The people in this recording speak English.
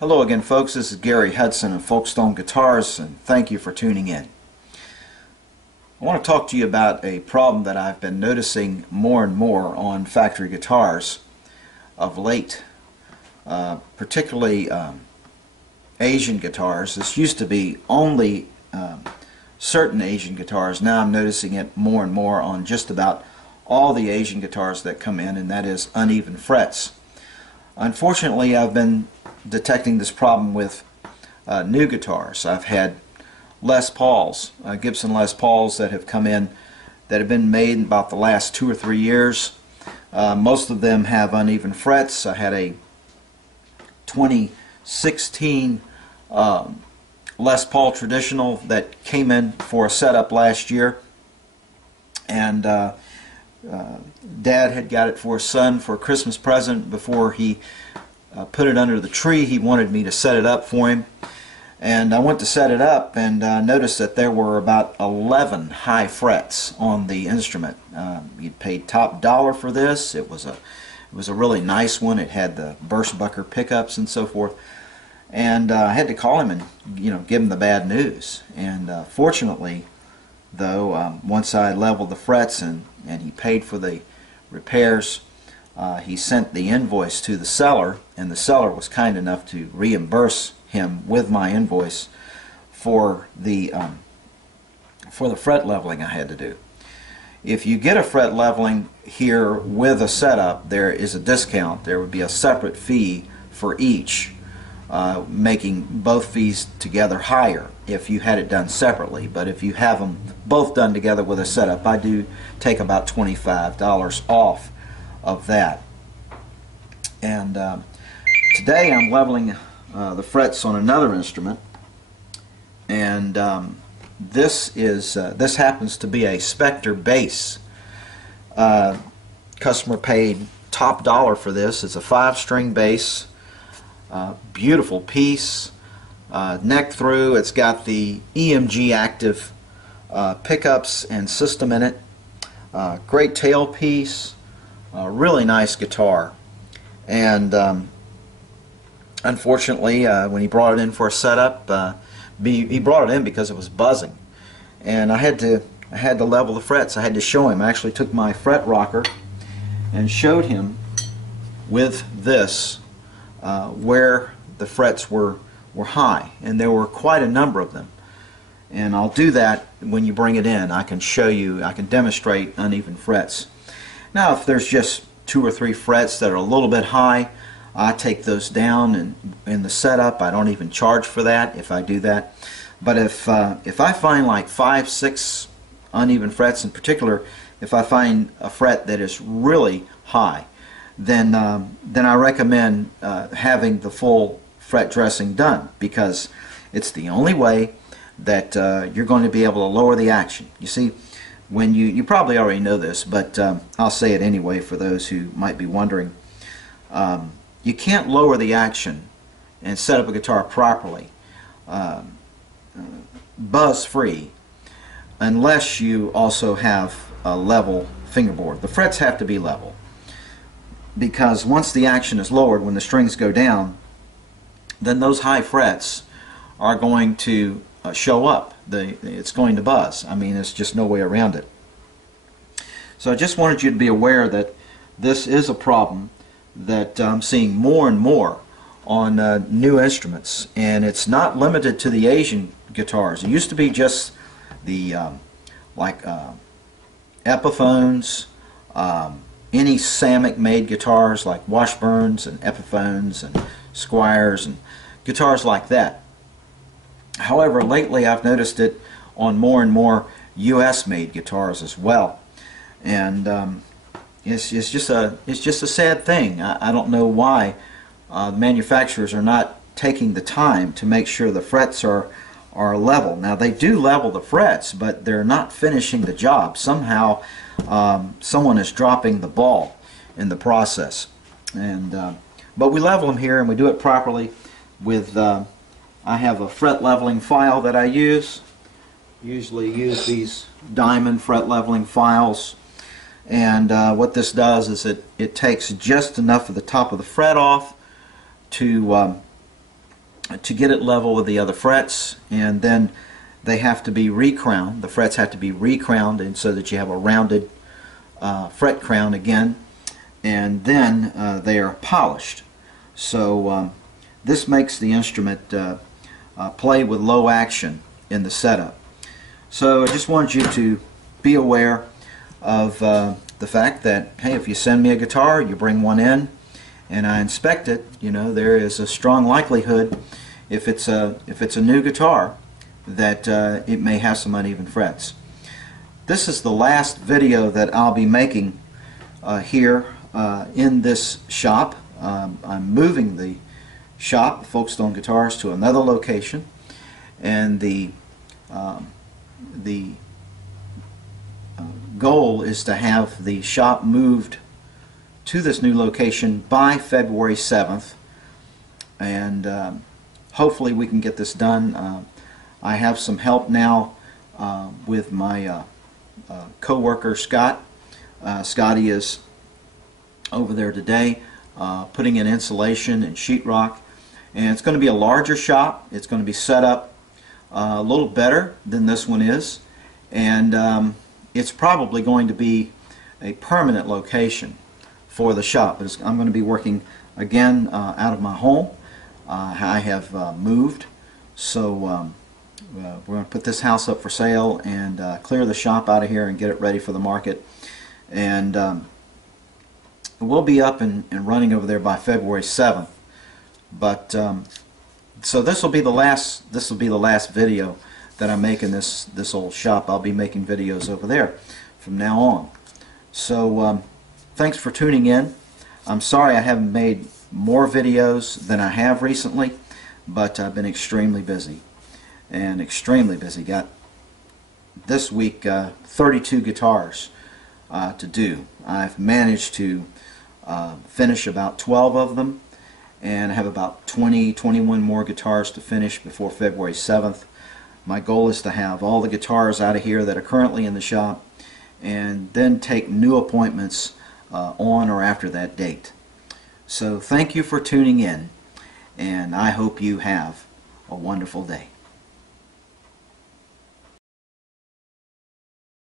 Hello again, folks. This is Gary Hudson of Folkstone Guitars, and thank you for tuning in. I want to talk to you about a problem that I've been noticing more and more on factory guitars of late, particularly Asian guitars. This used to be only certain Asian guitars. Now I'm noticing it more and more on just about all the Asian guitars that come in, and that is uneven frets. Unfortunately, I've been detecting this problem with new guitars. I've had Les Pauls, Gibson Les Pauls that have come in that have been made in about the last 2 or 3 years. Most of them have uneven frets. I had a 2016 Les Paul Traditional that came in for a setup last year, and Dad had got it for his son for a Christmas present. Before he put it under the tree, he wanted me to set it up for him, and I went to set it up and noticed that there were about 11 high frets on the instrument. You'd paid top dollar for this. It was a really nice one. It had the Burstbucker pickups and so forth, and I had to call him and give him the bad news. And fortunately, though, once I leveled the frets and he paid for the repairs, he sent the invoice to the seller, and the seller was kind enough to reimburse him with my invoice for the fret leveling I had to do. If you get a fret leveling here with a setup, there is a discount. There would be a separate fee for each, making both fees together higher if you had it done separately. But if you have them both done together with a setup, I do take about $25 off of that. And today I'm leveling the frets on another instrument, and this happens to be a Spectre bass. Customer paid top dollar for this. It's a 5-string bass, beautiful piece, neck through. It's got the EMG active pickups and system in it. Great tail piece. Really nice guitar. And unfortunately, when he brought it in for a setup, he brought it in because it was buzzing, and I had to level the frets. I had to show him. I actually took my fret rocker and showed him with this where the frets were high, and there were quite a number of them. And I'll do that when you bring it in. I can show you, I can demonstrate uneven frets. Now, if there's just 2 or 3 frets that are a little bit high, I take those down, and in the setup I don't even charge for that if I do that. But if I find like 5, 6 uneven frets, in particular if I find a fret that is really high, then I recommend having the full fret dressing done, because it's the only way that you're going to be able to lower the action. You see, when you probably already know this, but I'll say it anyway for those who might be wondering. You can't lower the action and set up a guitar properly, buzz free, unless you also have a level fingerboard. The frets have to be level, because once the action is lowered, when the strings go down, then those high frets are going to show up. It's going to buzz. I mean, there's just no way around it. So I just wanted you to be aware that this is a problem that I'm seeing more and more on new instruments, and it's not limited to the Asian guitars. It used to be just the Epiphones, any Samick made guitars like Washburns and Epiphones and Squiers and guitars like that. However, lately I've noticed it on more and more US made guitars as well, and it's just a sad thing. I don't know why the manufacturers are not taking the time to make sure the frets are level. Now, they do level the frets, but they're not finishing the job. Somehow someone is dropping the ball in the process. And but we level them here, and we do it properly with I have a fret leveling file that I usually use these Diamond fret leveling files, and what this does is it takes just enough of the top of the fret off to to get it level with the other frets, and then they have to be recrowned. The frets have to be recrowned, and so that you have a rounded fret crown again, and then they are polished. So this makes the instrument play with low action in the setup. So I just wanted you to be aware of the fact that, hey, if you send me a guitar, you bring one in, and I inspect it, you know, there is a strong likelihood, if it's a new guitar, that it may have some uneven frets. This is the last video that I'll be making here in this shop. I'm moving the shop, Folkestone Guitars, to another location, and the goal is to have the shop moved to this new location by February 7th, and hopefully we can get this done. I have some help now with my co-worker Scott. Scotty is over there today putting in insulation and sheetrock, and it's going to be a larger shop. It's going to be set up a little better than this one is, and it's probably going to be a permanent location for the shop. But I'm going to be working again out of my home. I have moved, so we're going to put this house up for sale and clear the shop out of here and get it ready for the market, and we'll be up and running over there by February 7th. But so this will be the last video that I make in this old shop. I'll be making videos over there from now on. So thanks for tuning in. I'm sorry I haven't made more videos than I have recently, but I've been extremely busy, and extremely busy. Got this week 32 guitars to do. I've managed to finish about 12 of them, and I have about 21 more guitars to finish before February 7th. My goal is to have all the guitars out of here that are currently in the shop, and then take new appointments on or after that date. So thank you for tuning in, and I hope you have a wonderful day.